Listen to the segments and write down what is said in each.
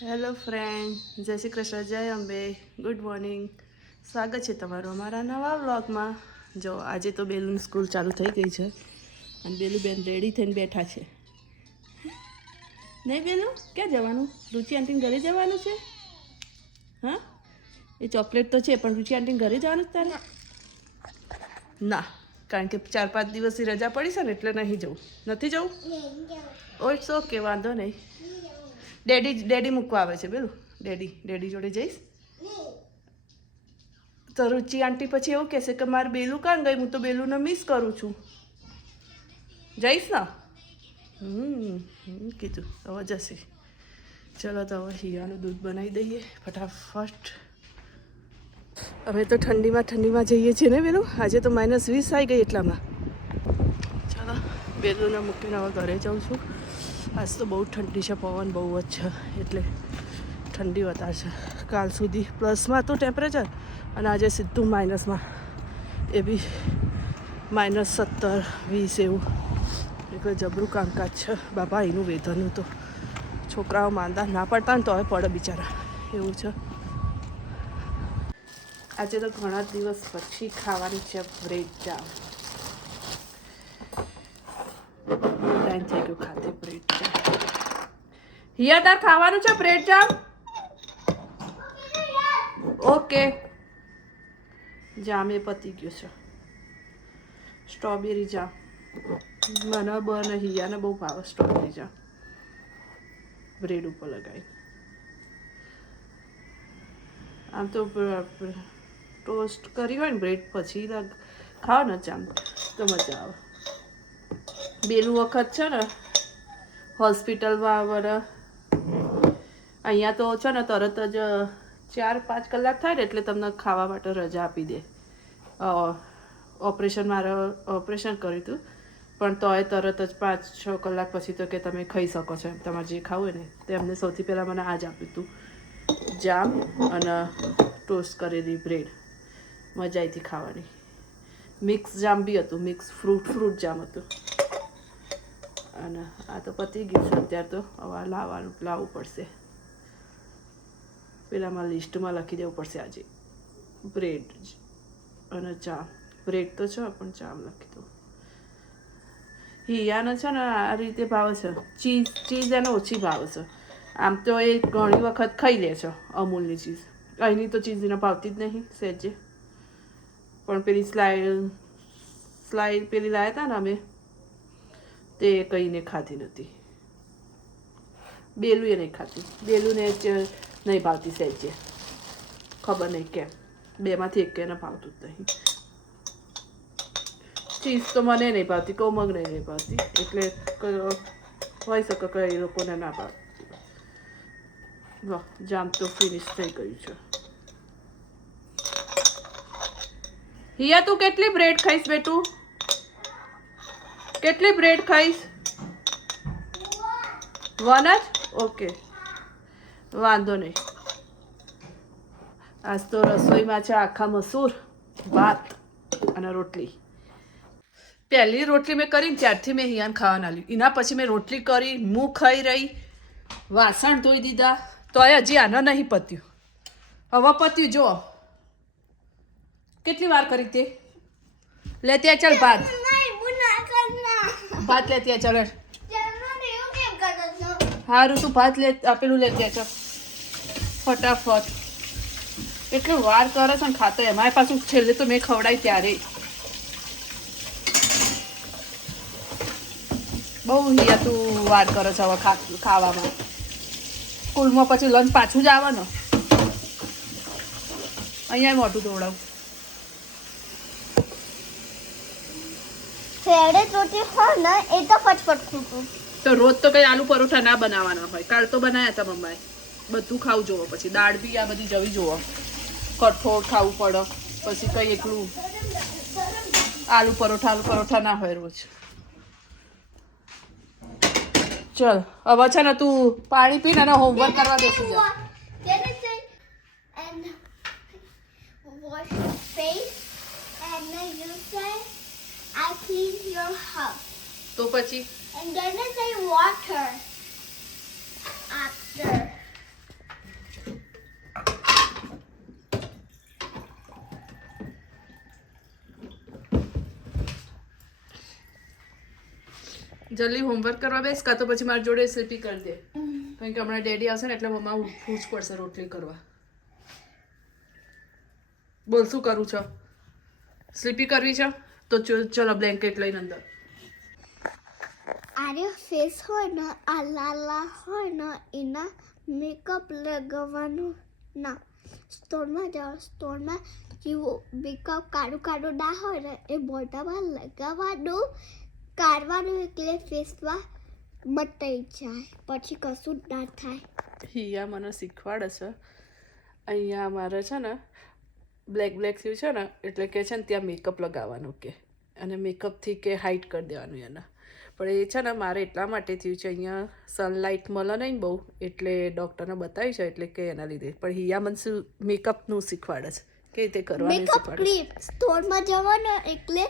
Hello friend, જય શ્રી કૃષ્ણ, જય Ambe, good morning. સ્વાગત છે તમારું અમારા નવા વ્લોગમાં. જો આજે તો બેલુની સ્કૂલ ચાલુ થઈ ગઈ છે અને બેલું બેન રેડી થઈને બેઠા છે. નહીં બેલું, ક્યાં જવાનું? રુચિ આંટીને ઘરે જવાનું છે? હા, એ ચોકલેટ તો છે પણ રુચિ આંટીને ઘરે જવાનું છે તારે? ના, કારણ કે 4-5 દિવસની રજા પડી છે ને એટલે નહીં જવું. નથી જવું? ઓ ઇટ્સ ઓકે, વાંધો નહીં. ડેડી મૂકવા આવે છે બેલું. ડેડી જોડે જઈશ તો રુચિ આંટી પછી એવું કહેશે કે મારે બેલું કાં ગઈ, હું તો બેલુંને મિસ કરું છું. જઈશ ને? કીધું હવે જશે. ચલો તો હવે હિયાનું દૂધ બનાવી દઈએ ફટાફટ. અમે તો ઠંડીમાં જઈએ છીએ ને બેલું. આજે તો -20 આવી ગઈ એટલામાં. ચલો બેલુંને મૂકીને હવે ઘરે જાઉં છું. આજ તો બહુ ઠંડી છે, પવન બહુ જ છે એટલે ઠંડી વધારે છે. કાલ સુધી પ્લસમાં હતું ટેમ્પરેચર અને આજે સીધું માઇનસમાં, એ બી -17-20 એવું. એટલે જબરું કામકાજ છે બાપા એનું વેધરનું. તો છોકરાઓ માંદા ના પડતા ને તો હવે પડે બિચારા, એવું છે. આજે તો ઘણા દિવસ પછી ખાવાની છે બ્રેડ જામ. ટાઈમ થઈ ગયો ખાતે બ્રેડ જામ. હિયા તાર ખાવાનું છે બ્રેડ જામ? ઓકે. જામ એ પતી ગયો છે. સ્ટ્રોબેરી જામ મને બને, હિયાને બહુ ભાવે સ્ટ્રોબેરી જામ. બ્રેડ ઉપર લગાવી આમ તો ટોસ્ટ કરી હોય ને બ્રેડ પછી ખાઓ ને જામ તો મજા આવે. બેલું વખત છે ને હોસ્પિટલમાં અમારા અહીંયા તો છે ને તરત જ 4-5 કલાક થાય ને એટલે તમને ખાવા માટે રજા આપી દે. ઓપરેશન કર્યું હતું પણ તોય તરત જ 5-6 કલાક પછી તો કે તમે ખાઈ શકો છો, તમારે જે ખાવું હોય ને. તે અમને સૌથી પહેલાં મને આ જ આપ્યું હતું, જામ અને ટોસ્ટ કરેલી બ્રેડ. મજા આવી હતી ખાવાની. મિક્સ જામ બી હતું, મિક્સ ફ્રૂટ જામ હતું. અને આ તો પતી ગયું છે અત્યારે. તો હવે લાવવું પડશે. પેલામાં લિસ્ટમાં લખી દેવું પડશે આજે બ્રેડ અને જામ. બ્રેડ તો છે પણ જામ લખી દઉં. હિયાને છે ને આ રીતે ભાવે છે, ચીઝ એને ઓછી ભાવે છે. આમ તો એ ઘણી વખત ખાઈ લે છે અમૂલની ચીઝ. અહીંની તો ચીઝ એને ભાવતી જ નહીં સહેજે. પણ પેલી સ્લાઇડ પેલી લાવ્યા હતા ને અમે, તે કહીને ખાધી નથી. બેલું એ નહીં ખાતી. બેલુંને નહીં ભાવતી સહેજે, ખબર નહીં કેમ. બેમાંથી એક એને ભાવતું જ નહીં. ચીઝ તો મને નહીં ભાવતી, કોમગને નહીં ભાવતી, એટલે હોઈ શકે કે એ લોકોને ના ભાવતી. વાહ, જામ તો ફિનિશ થઈ ગયું છે. હિયા તું કેટલી બ્રેડ ખાઈશ બેટું? કેટલી બ્રેડ ખાઈશ? 1 જ? ઓકે, વાંધો નહીં. આજ તો રસોઈમાં છે આખા મસૂર, ભાત અને રોટલી. પહેલી રોટલી મેં કરીને ત્યારથી મેં હિયાને ખાવા ના લ્યું. એના પછી મેં રોટલી કરી, હું ખાઈ રહી, વાસણ ધોઈ દીધા, તોય હજી આને નહીં પત્યું. હવે પત્યું. જો કેટલી વાર કરી તે. લે ત્યાં ચાલ ભાત લે ત્યાં ચાલ. સારું તું ભાત લે, આપેલું લે ત્યાં ચાલ ફટાફટ. એટલું વાર કરે છે ને ખાતો. એમાં પાછું છેલ્લે તો મેં ખવડાવી ત્યારે બહુ હિયા તું વાર કરે છે હવે ખાવામાં. સ્કૂલમાં પછી લંચ પાછું જ આવે ને. અહીંયા મોટું દોડાવું. રોટી હોય ને એ તો ફટફટ ખૂટું. તો રોજ તો કઈ આલુ પરોઠા ના બનાવવાના હોય. કાલ તો બનાવ્યા હતા મમ્માએ. બધું ખાવું જોવો, પછી દાળ બી આ બધી જવી જોવો, કઠોળ ખાવું પડે. પછી કઈ એકલું આલુ પરોઠા ના હોય રોજ. ચલ હવે છે ને તું પાણી પીને અને હોમવર્ક કરવા બેસી જા. I clean your house. તો પછી And then I say water after. જલ્દી હોમવર્ક કરવા બેસ, કાં તો પછી મારી જોડે સ્લીપી કરી દે, કારણ કે હમણાં ડેડી આવશે ને એટલે મમ્મા ઉઠવું જ પડશે રોટલી કરવા. બોલ શું કરું છો? સ્લીપી કરવી છે તો ચલો બ્લેન્કેટ લઈને અંદર. આરે ફેસ હોય ને આ લાલા હોય ને એના મેકઅપ લગાવવાનું ના સ્ટોરમાં જાઓ, સ્ટોરમાં જેવું મેકઅપ કાળું કાળું ના હોય ને એ મોઢામાં લગાવવાનું, કાઢવાનું એટલે ફેસમાં મટાઈ જાય, પછી કશું જ ના થાય. હિયા મને શીખવાડે છે. અહીંયા અમારે છે ને બ્લેક થયું છે ને એટલે કે છે ને ત્યાં મેકઅપ લગાવવાનું કે, અને મેકઅપથી કે હાઇટ કરી દેવાનું એના. પણ એ છે ને મારે એટલા માટે થયું છે, અહીંયા સનલાઇટ મળે નહીં બહુ એટલે ડૉક્ટરને બતાવી છે એટલે કે એના લીધે. પણ હિયા મને શું મેકઅપનું શીખવાડે છે, કે રીતે કરવાનું મેકઅપ શીખવાડે ક્રીમ સ્ટોરમાં જવાનું એટલે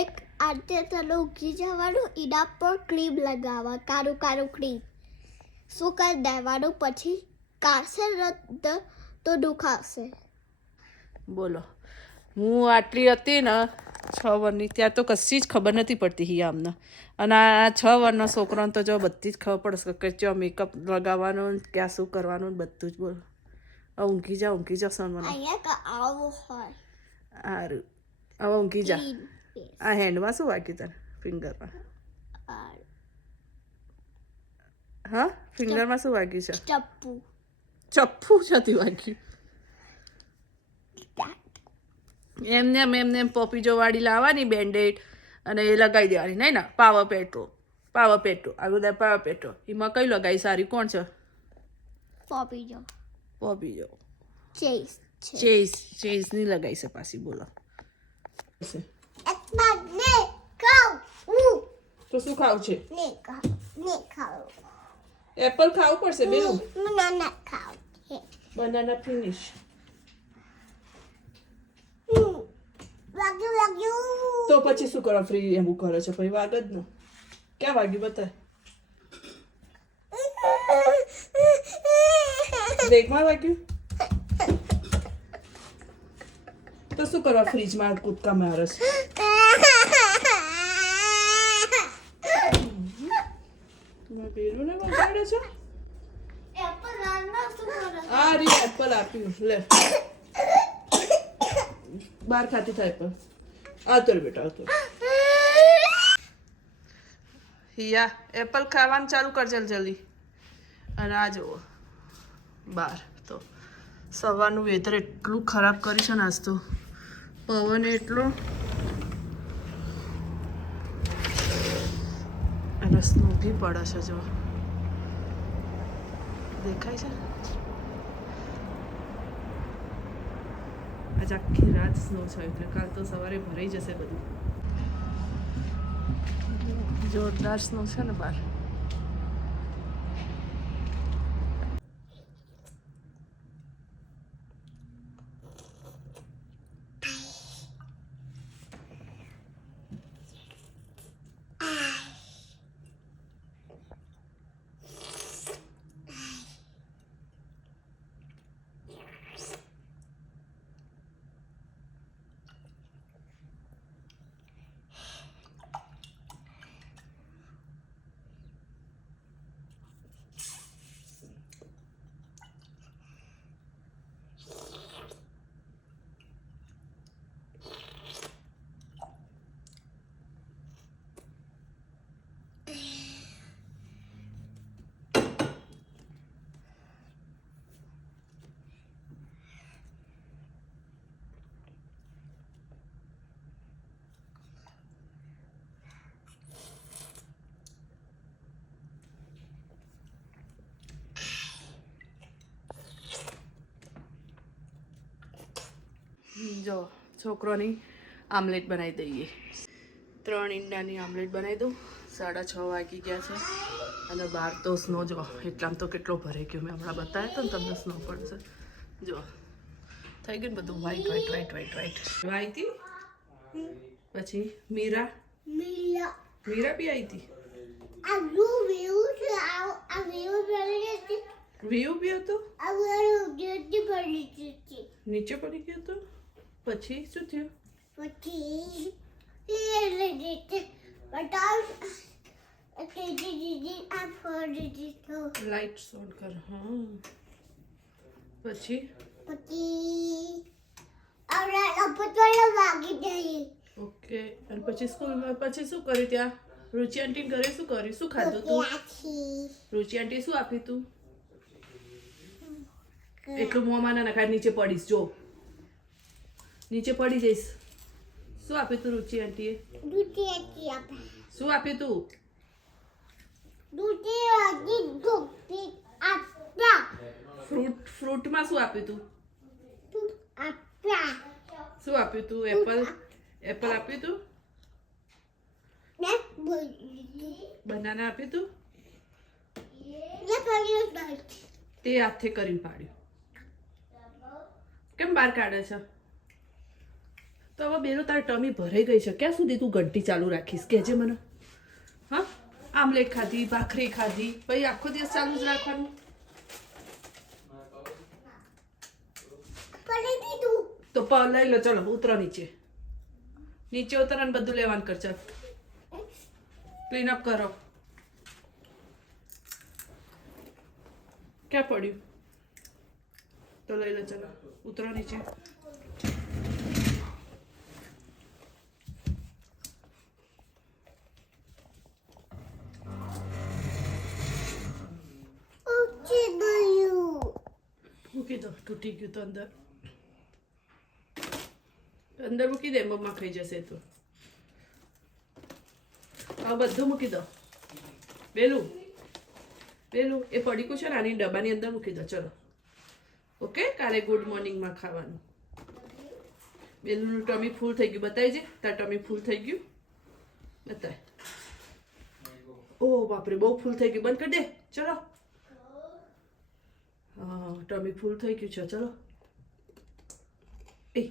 એક આટે તને ઉગી જવાનું, એના પર ક્રીમ લગાવવા, કાળું કાળું ક્રીમ શું કરી દેવાનું, પછી કાઢશે ને તો દુખાશે. બોલો હું આટલી હતી ને 6 વર્ષની ત્યાં તો કશી જ ખબર નથી પડતી હિયા અમને, અને આ 6 વર્ષનો છોકરાને તો જો બધી જ ખબર પડશે કે જો મેકઅપ લગાવવાનું, ક્યાં શું કરવાનું બધું જ. બોલો ઊંઘી જા સન મને. અહીંયા આવું હોય સારું હવે ઊંઘી જા. ક્રીમ આ હેન્ડમાં શું વાગ્યું તને? ફિંગરમાં? હા ફિંગરમાં શું વાગ્યું છે? ચપ્પુ છતી વાગ્યું? એમને પોપીજો વાળી લાવવાની બેન્ડેડ અને એ લગાવી દેવાની. નહીં ને પાવર પેટ્રો આ બધા પાવર પેટ્રો એમાં કઈ લગાવી સારી? કોણ છે? પોપીજો ચેઝ ની લગાવી છે પાછી. બોલો તો શું ખાવું છે? એપલ ખાવું પડશે બેનું. Banana finish. તો પછી શું કરો? ફ્રી એવું કરે છે પછી વાગ જ ને. ક્યાં વાગ્યું બતા? બેગમાં વાગ્યું? તો શું કરવા ફ્રીજમાં કૂદકા મારે છે? બેનું ને વગાડે છે. આ રી એપલ આપ્યું લે. બાર ખાતી થાય પણ આવતો બેટા આવતો. હિયા એપલ ખાવાનું ચાલુ કર જલ્દી. અને આ જુઓ બાર તો સવારનું વેધર એટલું ખરાબ કરી છે ને આજ તો. પવન એટલો અને સ્નો બી પડે છે. જો દેખાય છે? આજે આખી રાત સ્નો છે એટલે કાલ તો સવારે ભરાઈ જશે બધું. જોરદાર સ્નો છે ને બહાર. જો છોકરોની આમલેટ બનાવી દઈએ. 3 ઈંડાની આમલેટ બનાવી દઉં. 6:30 વાગી ગયા છે અને બહાર તો સ્નો જો એટલામાં તો કેટલો ભરાઈ ગયો. મેં હમણાં બતાવ્યો તો ને તમને સ્નો પડશે. જો થઈ ગયું ને બધું વ્હાઈટ. વાઈતી પછી મીરા બી આવી હતી. વ્યૂ બી હતો. નીચે પડી ગયો હતો. પછી શું થયું? દીદી આ ફોડી દીધો લાઇટ્સ ઓન કર. હા પછી આવડા પતોલા વાગી ગઈ ઓકે. અને પછી સ્કૂલમાં પછી શું કર્યું ત્યાં? રુચિ આંટી ઘરે શું કર્યું? શું ખાધું તું? રુચિ આંટી શું આપ્યું તું? એટલું મોંમાં ના નખાય, નીચે પડીશ જો, નીચે પડી જઈશ. શું આપ્યું તું રુચિ આંટીએ? દૂધી આપે શું આપ્યું તું? દૂધી આપા ફ્રૂટમાં શું આપ્યું તું? આપા શું આપ્યું તું? એપલ આપ્યું તું? ને બોલી બનાના આપ્યું તું? ને બોલી તે હાથે કરીને પાડ્યું. કેમ બહાર કાઢે છે? તો હવે બેનો તારી ટમી ભરાઈ ગઈ છે. ક્યાં સુધી તું ઘંટી ચાલુ રાખીશ? કહેજે મને. હા, આમલેટ ખાધી, ભાખરી ખાધી, પછી આખો દિવસ ચાલુ જ રાખવાનું? પડી દીધું તો લઈ લો, ચલો ઉતરો નીચે. નીચે ઉતરો અને બધું લેવાનું કર. ચાલ ક્લીન અપ કરો. ક્યાં પડ્યું? તો લઈ લો, ચલો ઉતરો નીચે. ઉઠી ગયું મૂકી દો, તૂટી ગયું તો અંદર મૂકી દે, મમ્મા ખાઈ જશે તો. આ બધું મૂકી દો. બેલું એ પડીકું છે ને આની ડબ્બાની અંદર મૂકી દો. ચલો ઓકે, કાલે ગુડ મોર્નિંગમાં ખાવાનું. બેલુંનું ટમી ફૂલ થઈ ગયું. બતાવી છે તાર ટમી ફૂલ થઈ ગયું? બતાય. ઓહ બાપરે, બહુ ફૂલ થઈ ગયું. બંધ કરી દે. ચલો હા, ટમી ફૂલ થઈ ગયું છે. ચલો એ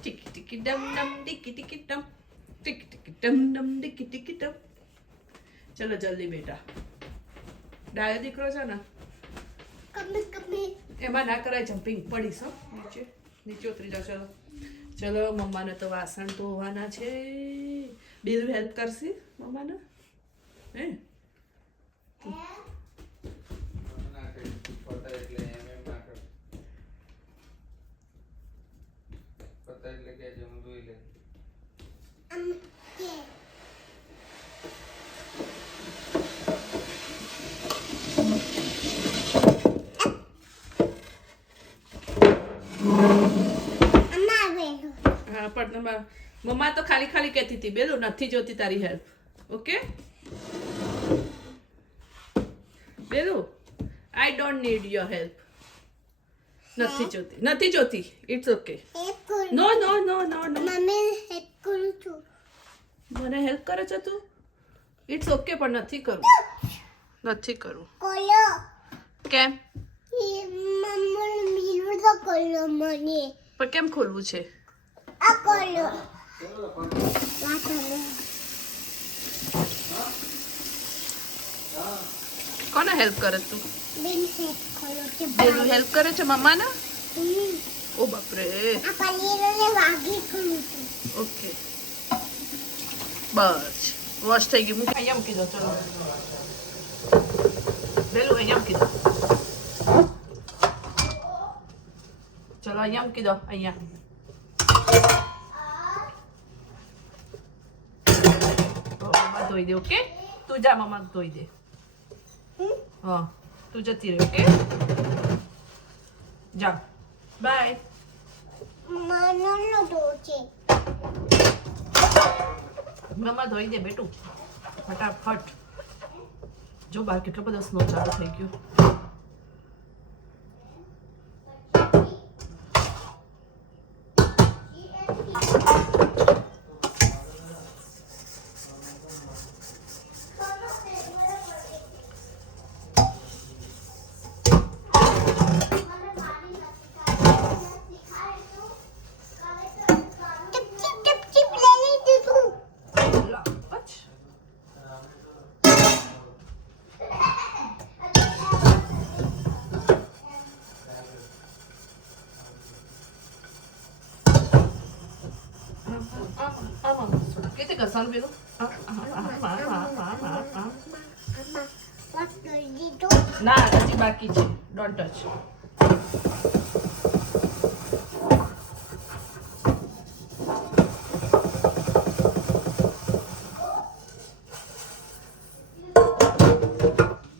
ટીકી ટીકી ડમ ડમ ટીકી ટીકી ડમ ટીકી ટીકી ડમ ડમ ટીકી ટીકી ડમ. ચલો જલ્દી બેટા. ડાયો દીકરો છે ને, કમી એમાં ના કરાય જમ્પિંગ. પડીશ હો નીચે ઉતરી જાઓ. ચલો ચલો, મમ્માને તો વાસણ ધોવાના છે. બેલું હેલ્પ કરશે મમ્માને? હે હા, પણ મમ્મા તો ખાલી ખાલી કહેતી હતી બેલું નથી જોતી તારી હેલ્પ. ઓકે બેલું, I don't need your help. નથી જોતી. It's okay. No no no no no. Mummy help કરું છું. મને હેલ્પ કરે છે તું? ઇટ્સ ઓકે, પણ નથી કરવું. કોલો કેમ? મમ્મી મિલું તો કોલો મને પણ કેમ ખોલવું છે? આ કોલો વાતને કોને હેલ્પ કરે તું? બેન હેલ્પ કોલો કે બેલું હેલ્પ કરે છે મમ્માને? ઓ બાપરે. આ પનીરને વાગી કરું છું. ઓકે બસ વોશ થઈ ગયું. મૂકી અહીંયા મૂકી દો. ચલો બેલું અહીંયા મૂકી દો. ચલો અહીંયા મૂકી દો. અહીંયા મમ્મા ધોઈ દે. ઓકે તું જા, મમ્મા ધોઈ દે. હા તું જતી રહે. ઓકે જા, બાય. મનનો દોચે મમ્મા ધોઈ દે બેટું ફટાફટ. જો બહાર કેટલો બધો સ્નો ચાલુ થઈ ગયો. લસણ પેલું What do you do? ના હજી બાકી છે don't touch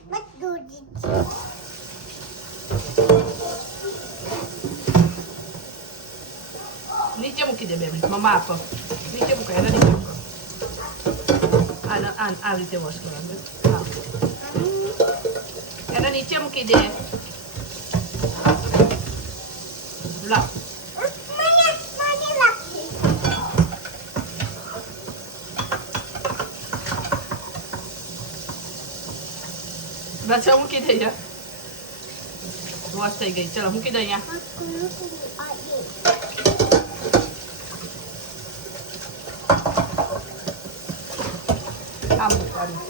What do you do? નીચે મૂકી દે 2 મિનિટ મમ્મા આપો નીચે મૂકો એને નીચે મૂકો આ રીતે વોશ કરવાનું હા એને નીચે મૂકી દે લા Money lucky. બસ હવે મૂકી દે યાર વોશ થઈ ગઈ ચલો મૂકી દે અહીંયા આ મૂકવાનું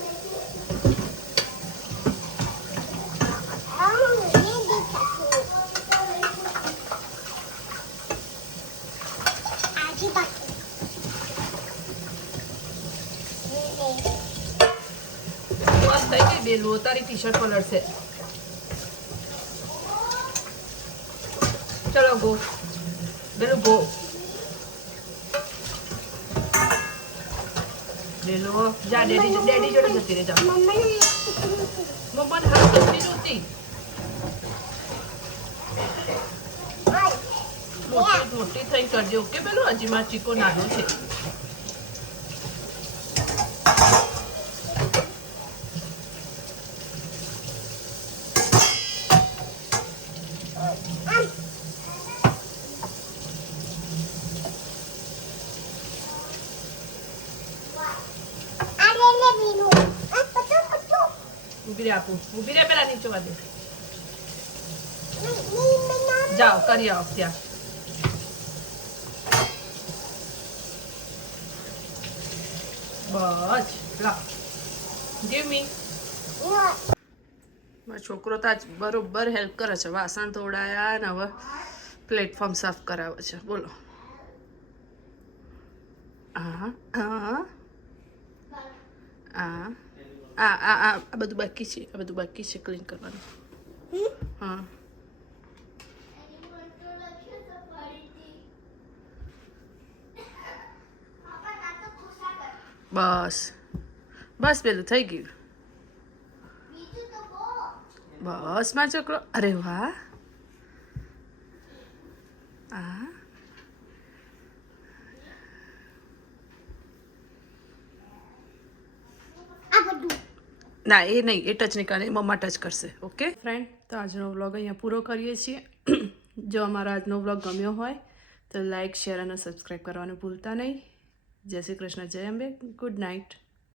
વોશ થઈ ગઈ બેલું તારી ટી શર્ટ કલર છે ચલો ગો બેલું ગો બેલો જા ડેડી જોડે જતી રહે જા મમ્માને હાથ નથી જોતી મોટી થઈ કરજો ઓકે પેલું હજી માં ચીકો નાનો છે ઊભી રે આપું ઊભી રે પેલા નીચે વાદે જાઓ કરી આવો ત્યાં બસ લા ગીવ મી મારો છોકરો તો આજ બરોબર હેલ્પ કરે છે વાસણ ધોડાયા ને હવે પ્લેટફોર્મ સાફ કરાવે છે બોલો હા હા આ બધું બાકી છે આ બધું બાકી છે ક્લીન કરવાનું હા બસ બસ પેલું થઈ ગયું બસ મારો છોકરો અરે વાહ આ ના એ નહીં એ ટચ નહીં કરે મમ્મા ટચ કરશે ઓકે ફ્રેન્ડ તો આજનો વ્લોગ અહીંયા પૂરો કરીએ છીએ જો અમારો આજનો વ્લોગ ગમ્યો હોય તો લાઇક શેર અને સબસ્ક્રાઈબ કરવાનું ભૂલતા નહીં જય શ્રી કૃષ્ણ જય અંબે ગુડ નાઇટ